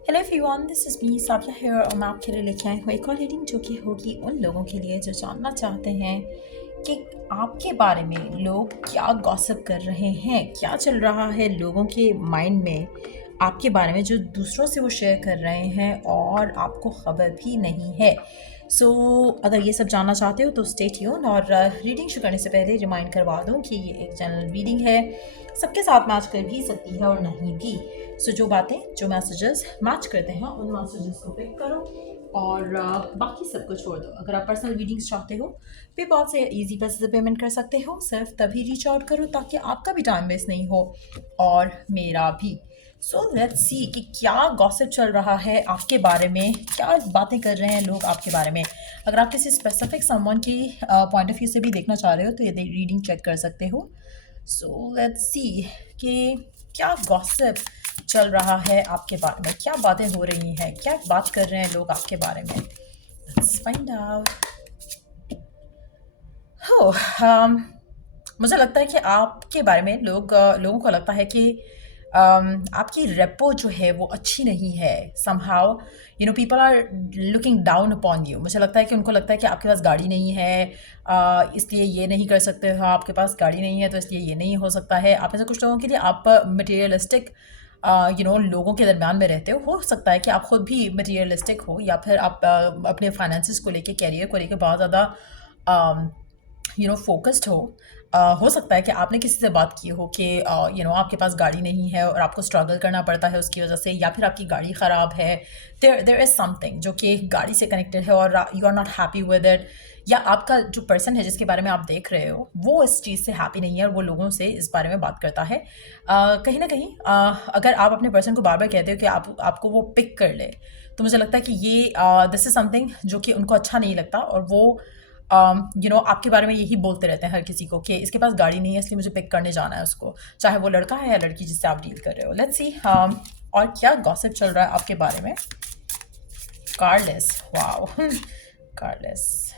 Hello everyone, this is me Sabiya here और मैं आपके लिए लेके आई हूँ एक और रीडिंग जो कि होगी उन लोगों के लिए जो जानना चाहते हैं कि आपके बारे में लोग क्या गॉसिप कर रहे हैं, क्या चल रहा है लोगों के माइंड में आपके बारे में जो दूसरों से वो शेयर कर रहे हैं और आपको खबर भी नहीं है। सो अगर ये सब जानना चाहते हो तो स्टे ट्यून। और रीडिंग शुरू करने से पहले रिमाइंड करवा दूँ कि ये एक जनरल रीडिंग है, सबके साथ मैच कर भी सकती है और नहीं भी। सो जो बातें, जो मैसेजेस मैच करते हैं उन मैसेजेस को पिक करो और बाकी सब कुछ छोड़ दो। अगर आप पर्सनल रीडिंग्स चाहते हो, पेपॉल से इजी पैसे से पेमेंट कर सकते हो। सिर्फ तभी रीच आउट करो ताकि आपका भी टाइम वेस्ट नहीं हो और मेरा भी। सो लेट्स सी कि क्या गॉसिप चल रहा है आपके बारे में, क्या बातें कर रहे हैं लोग आपके बारे में। अगर आप किसी स्पेसिफिक समवन की पॉइंट ऑफ व्यू से भी देखना चाह रहे हो तो ये रीडिंग चेक कर सकते हो। सो लेट्स सी कि क्या गॉसिप चल रहा है आपके बारे में, क्या बातें हो रही हैं, क्या बात कर रहे हैं लोग आपके बारे में। Let's find out. हो मुझे लगता है कि आपके बारे में लोगों को लगता है कि आपकी रेपो जो है वो अच्छी नहीं है। Somehow people are looking down upon you. मुझे लगता है कि उनको लगता है कि आपके पास गाड़ी नहीं है, इसलिए ये नहीं कर सकते हो। आपके पास गाड़ी नहीं है तो इसलिए ये नहीं हो सकता है। आप में से कुछ लोगों के लिए आप मटेरियलिस्टिक लोगों के दरमियान में रहते हो सकता है कि आप खुद भी मटेरियलिस्टिक हो या फिर आप अपने फाइनेंसिस को लेके, कैरियर को लेके बहुत ज़्यादा फोकस्ड हो सकता है कि आपने किसी से बात की हो कि आपके पास गाड़ी नहीं है और आपको स्ट्रगल करना पड़ता है उसकी वजह से, या फिर आपकी गाड़ी ख़राब है। देयर इज़ समथिंग जो कि गाड़ी से कनेक्टेड है और you are not happy with it, या आपका जो पर्सन है जिसके बारे में आप देख रहे हो वो इस चीज़ से हैप्पी नहीं है और वो लोगों से इस बारे में बात करता है। कहीं ना कहीं अगर आप अपने पर्सन को बार बार कहते हो कि आपको वो पिक कर ले, तो मुझे लगता है कि ये दिस इज़ समथिंग जो कि उनको अच्छा नहीं लगता और वो आपके बारे में यही बोलते रहते हैं हर किसी को कि इसके पास गाड़ी नहीं है इसलिए मुझे पिक करने जाना है उसको, चाहे वो लड़का है या लड़की जिससे आप डील कर रहे हो। लेट्स सी और क्या गॉसिप चल रहा है आपके बारे में। Cardless, wow cardless.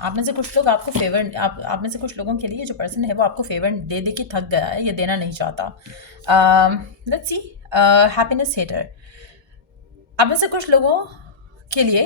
आप में से कुछ लोग आपको फेवर, आप में से कुछ लोगों के लिए जो पर्सन है वो आपको फेवर दे दे के थक गया है, ये देना नहीं चाहता। Let's see happiness hater. आप में से कुछ लोगों के लिए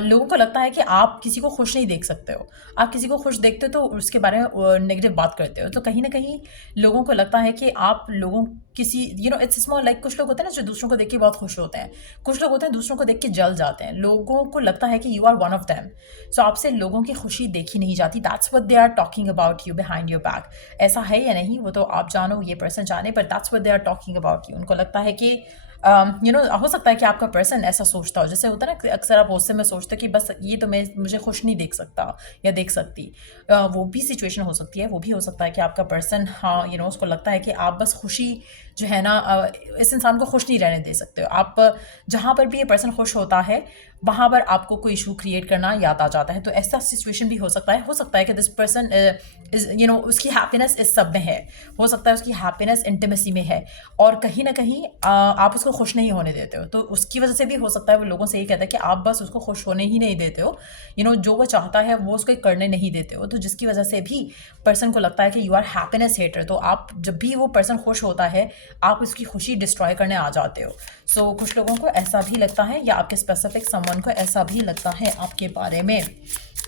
लोगों को लगता है कि आप किसी को खुश नहीं देख सकते हो। आप किसी को खुश देखते हो तो उसके बारे में नेगेटिव बात करते हो। तो कहीं ना कहीं लोगों को लगता है कि आप लोगों किसी इट्स स्मॉल लाइक, कुछ लोग होते हैं ना जो दूसरों को देख के बहुत खुश होते हैं, कुछ लोग होते हैं दूसरों को देख के जल जाते हैं। लोगों को लगता है कि you are one of them. So आपसे लोगों की खुशी देखी नहीं जाती। That's what they are talking about you behind your back. ऐसा है या नहीं वो तो आप जानो, ये पर्सन जाने, but that's what they are talking about you. उनको लगता है कि हो सकता है कि आपका पर्सन ऐसा सोचता हो, जैसे होता है ना कि अक्सर आप गुस्से में सोचते हो कि बस ये तो मुझे खुश नहीं देख सकता या देख सकती। वो भी सिचुएशन हो सकती है। वो भी हो सकता है कि आपका पर्सन, हाँ उसको लगता है कि आप बस खुशी जो है ना, इस इंसान को खुश नहीं रहने दे सकते हो। आप जहाँ पर भी ये पर्सन खुश होता है वहाँ पर आपको कोई इशू क्रिएट करना याद आ जाता है। तो ऐसा सिचुएशन भी हो सकता है कि दिस पर्सन इज उसकी हैप्पीनेस इस सब में है। हो सकता है उसकी हैप्पीनेस इंटीमेसी में है और कहीं ना कहीं आप उसको खुश नहीं होने देते हो। तो उसकी वजह से भी हो सकता है वो लोगों से ये कहता है कि आप बस उसको खुश होने ही नहीं देते हो। जो वो चाहता है वो उसको करने नहीं देते हो। तो जिसकी वजह से भी पर्सन को लगता है कि यू आर हैप्पीनेस हेटर। तो आप जब भी वो पर्सन खुश होता है आप उसकी खुशी डिस्ट्रॉय करने आ जाते हो। सो कुछ लोगों को ऐसा भी लगता है या आपके स्पेसिफिक समवन को ऐसा भी लगता है आपके बारे में।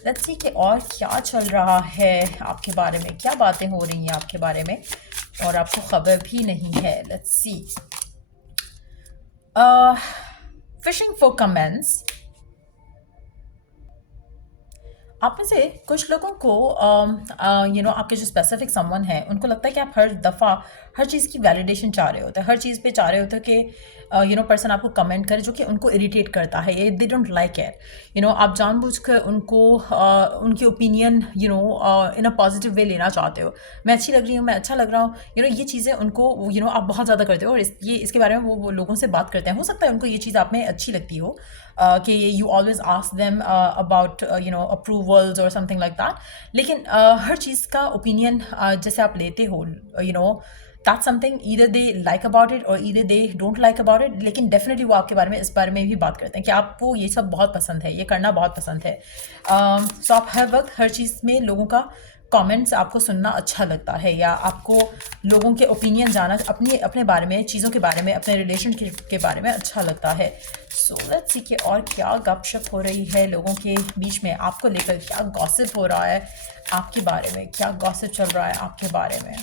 लेट्स सी कि और क्या चल रहा है आपके बारे में, क्या बातें हो रही हैं आपके बारे में और आपको खबर भी नहीं है। Let's see fishing for comments. आप में से कुछ लोगों को आपके जो स्पेसिफिक समवन है उनको लगता है कि आप हर दफ़ा हर चीज़ की वैलिडेशन चाह रहे होते हैं, हर चीज़ पे चाह रहे होते हैं कि पर्सन आपको कमेंट करे जो कि उनको इरिटेट करता है। ये दे डोंट लाइक इट। आप जानबूझकर उनको उनकी opinion in a positive way लेना चाहते हो। मैं अच्छी लग रही हूँ, मैं अच्छा लग रहा हूँ, ये चीज़ें उनको आप बहुत ज़्यादा करते हो और इसके बारे में वो लोगों से बात करते हैं। हो सकता है उनको ये चीज़ आप में अच्छी लगती हो कि you always ask them about approvals और समथिंग लाइक दैट। लेकिन हर चीज़ का ओपिनियन जैसे आप लेते हो, that's something either they like about it और either they don't like about it. लेकिन डेफिनेटली वो आपके बारे में इस बारे में भी बात करते हैं कि आपको ये सब बहुत पसंद है, ये करना बहुत पसंद है। सो आप हर वक्त हर चीज़ में लोगों का कमेंट्स आपको सुनना अच्छा लगता है, या आपको लोगों के ओपिनियन जाना अपने अपने बारे में, चीज़ों के बारे में, अपने रिलेशनशिप के बारे में अच्छा लगता है। सो लेट्स सी कि और क्या गपशप हो रही है लोगों के बीच में, आपको लेकर क्या गॉसिप हो रहा है आपके बारे में, क्या गॉसिप चल रहा है आपके बारे में।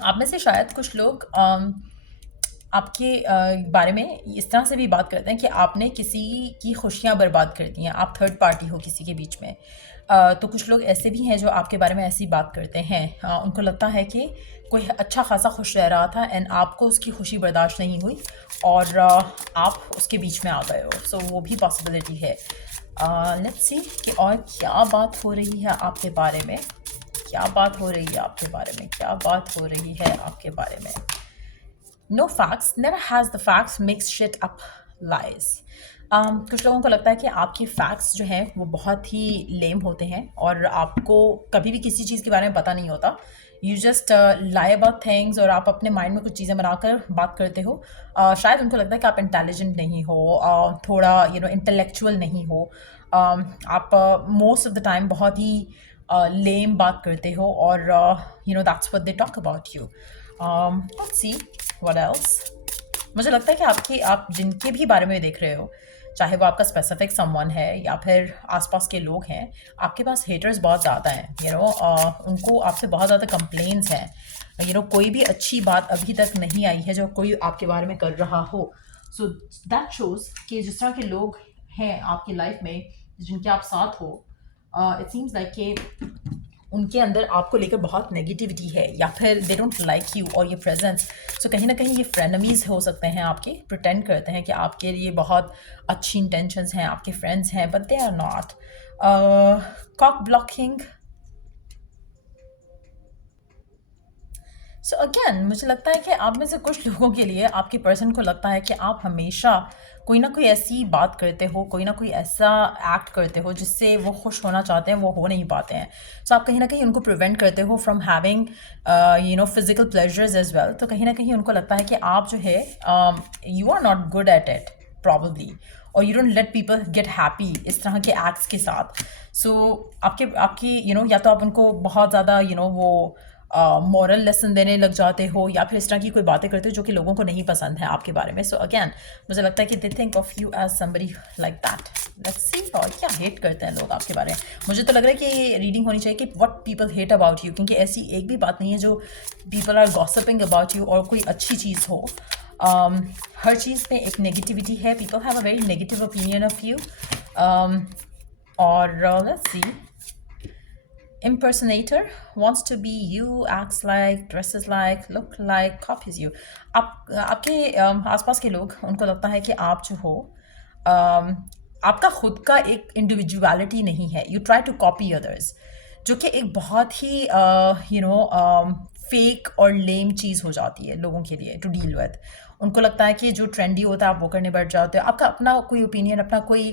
आप में से शायद कुछ लोग आपके बारे में इस तरह से भी बात करते हैं कि आपने किसी की खुशियाँ बर्बाद कर दी हैं, आप थर्ड पार्टी हो किसी के बीच में। तो कुछ लोग ऐसे भी हैं जो आपके बारे में ऐसी बात करते हैं। उनको लगता है कि कोई अच्छा खासा खुश रह रहा था एंड आपको उसकी खुशी बर्दाश्त नहीं हुई और आप उसके बीच में आ गए हो। सो वो भी पॉसिबिलिटी है। लेट्स सी कि और क्या बात हो रही है आपके बारे में, क्या बात हो रही है आपके बारे में, क्या बात हो रही है आपके बारे में। No facts, never has the facts, mix shit up lies. कुछ लोगों को लगता है कि आपके फैक्ट्स जो हैं वो बहुत ही लेम होते हैं और आपको कभी भी किसी चीज़ के बारे में पता नहीं होता। You just lie about things और आप अपने माइंड में कुछ चीज़ें बनाकर बात करते हो। शायद उनको लगता है कि आप इंटेलिजेंट नहीं हो, थोड़ा इंटेलेक्चुअल नहीं हो। आप मोस्ट ऑफ द टाइम बहुत ही लेम बात करते हो और that's what they talk about you. Let's see what else. मुझे लगता है कि आप जिनके भी बारे में देख रहे हो, चाहे वो आपका स्पेसिफिक समवन है या फिर आसपास के लोग हैं, आपके पास हेटर्स बहुत ज़्यादा हैं। उनको आपसे बहुत ज़्यादा कंप्लेंट्स हैं। कोई भी अच्छी बात अभी तक नहीं आई है जो कोई आपके बारे में कर रहा हो। सो दैट शोज़ कि जिस तरह के लोग हैं आपकी लाइफ में जिनके आप साथ हो, इट सीम्स लाइक कि उनके अंदर आपको लेकर बहुत नेगेटिविटी है या फिर दे डोंट लाइक यू और ये प्रेजेंस। सो कहीं ना कहीं ये फ्रेनमीज़ हो सकते हैं आपके, प्रिटेंड करते हैं कि आपके लिए बहुत अच्छी इंटेंशंस हैं, आपके फ्रेंड्स हैं, but they are not. Cock blocking. So again मुझे लगता है कि आप में से कुछ लोगों के लिए आपके पर्सन को लगता है कि आप हमेशा कोई ना कोई ऐसी बात करते हो, कोई ना कोई ऐसा एक्ट करते हो जिससे वो खुश होना चाहते हैं, वो हो नहीं पाते हैं। सो आप कहीं ना कहीं उनको प्रिवेंट करते हो from having physical pleasures as well. तो कहीं ना कहीं उनको लगता है कि आप जो है you are not good at it probably, और you don't let people get happy इस तरह के एक्ट्स के साथ। सो आपकी या तो आप उनको बहुत ज़्यादा वो मॉरल लेसन देने लग जाते हो या फिर इस तरह की कोई बातें करते हो जो कि लोगों को नहीं पसंद है आपके बारे में। सो अगेन मुझे लगता है कि they think of you as somebody like that. Let's see और क्या हेट करते हैं लोग आपके बारे में। मुझे तो लग रहा है कि ये रीडिंग होनी चाहिए कि what people hate about you, क्योंकि ऐसी एक भी बात नहीं है जो people are gossiping about you और कोई अच्छी चीज़ हो। हर चीज़ में एक नेगेटिविटी है। People have a very negative opinion of you. और let's see, impersonator wants to be you, acts like, dresses like, look like, copies you। आपके आसपास के लोग, उनको लगता है कि आप जो हो आपका खुद का एक इंडिविजुअलिटी नहीं है। You try to copy others, जो कि एक बहुत ही फेक और लेम चीज़ हो जाती है लोगों के लिए टू डील विद। उनको लगता है कि जो ट्रेंडी होता है आप वो करने बैठ जाते हो। आपका अपना कोई ओपिनियन, अपना कोई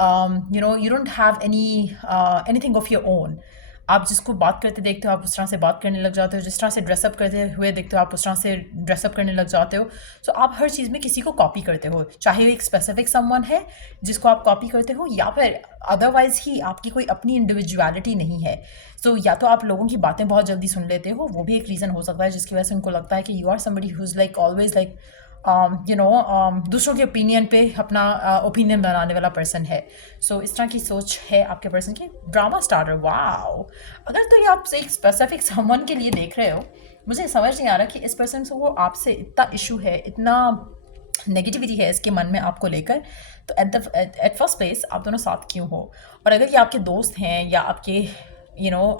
you don't have anything of your own. आप जिसको बात करते देखते हो आप उस तरह से बात करने लग जाते हो, जिस तरह से ड्रेसअप करते हुए देखते हो आप उस तरह से ड्रेसअप करने लग जाते हो। सो आप हर चीज़ में किसी को कॉपी करते हो, चाहे एक स्पेसिफिक समवन है जिसको आप कॉपी करते हो या फिर अदरवाइज ही आपकी कोई अपनी इंडिविजुअलिटी नहीं है। सो या तो आप लोगों की बातें बहुत जल्दी सुन लेते हो, वो भी एक रीज़न हो सकता है जिसकी वजह से उनको लगता है कि you are somebody who is like always like दूसरों के ओपिनियन पे अपना ओपिनियन बनाने वाला पर्सन है। सो इस तरह की सोच है आपके पर्सन की। Drama starter, wow. अगर तो ये आप एक स्पेसिफिक समवन के लिए देख रहे हो, मुझे समझ नहीं आ रहा कि इस पर्सन को आपसे इतना इशू है, इतना नेगेटिविटी है इसके मन में आपको लेकर। तो एट फर्स्ट प्लेस आप दोनों साथ क्यों हो? और अगर ये आपके दोस्त हैं या आपके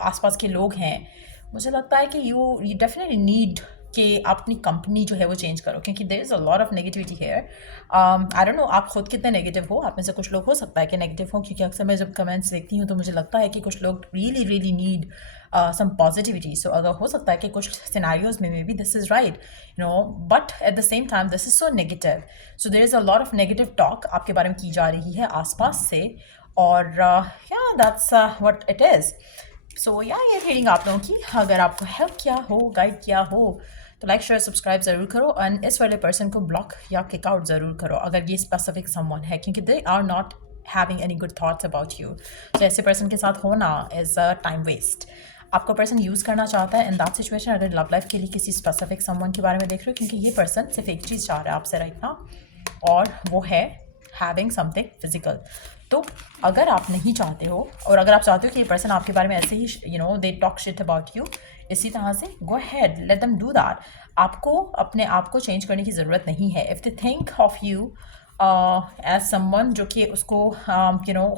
आसपास के लोग हैं, मुझे लगता है कि यू डेफिनेटली नीड कि आप अपनी कंपनी जो है वो चेंज करो, क्योंकि there is a lot of negativity here. I don't know आप खुद कितने नेगेटिव हो। आप में से कुछ लोग हो सकता है कि नेगेटिव हो, क्योंकि अक्सर मैं जब कमेंट्स देखती हूँ तो मुझे लगता है कि कुछ लोग really really need some positivity. So अगर हो सकता है कि कुछ सिनेरियोज में may be this is right, but at the same time this is so negative. So there is a lot of negative talk आपके बारे में की जा रही है आसपास से, और या दैट्स व्हाट इट इज़। सो या ये रीडिंग आप लोगों की अगर आपको हेल्प किया हो, गाइड किया हो, तो लाइक शेयर सब्सक्राइब ज़रूर करो एंड इस वाले पर्सन को ब्लॉक या किक आउट ज़रूर करो अगर ये स्पेसिफिक समवन है, क्योंकि they are not having any good thoughts about you. तो ऐसे पर्सन के साथ होना इज़ अ टाइम वेस्ट। आपका पर्सन यूज़ करना चाहता है इन दैट सिचुएशन। अगर लव लाइफ के लिए किसी स्पेसिफिक समवन के बारे में देख रहे हो, क्योंकि ये पर्सन सिर्फ एक चीज़ चाह रहा है आपसे राइट ना, और वो है हैविंग समथिंग फिजिकल। तो अगर आप नहीं चाहते हो, और अगर आप चाहते हो कि ये पर्सन आपके बारे में ऐसे ही they talk shit about you, इसी तरह से go ahead, let them do that. आपको अपने आप को चेंज करने की ज़रूरत नहीं है। If they think of you as someone जो कि उसको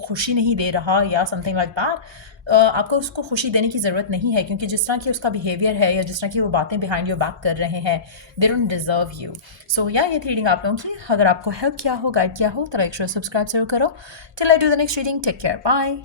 खुशी नहीं दे रहा या समथिंग लाइक दैट, आपको उसको खुशी देने की ज़रूरत नहीं है, क्योंकि जिस तरह की उसका बिहेवियर है या जिस तरह की वो बातें बिहाइंड योर बैक कर रहे हैं, दे डोंट डिजर्व यू। सो या ये थी रीडिंग आप लोगों की। अगर आपको हेल्प किया हो, गाइड किया हो, तो लाइक शेयर सब्सक्राइब जरूर करो। Till I do the next reading, take care, bye.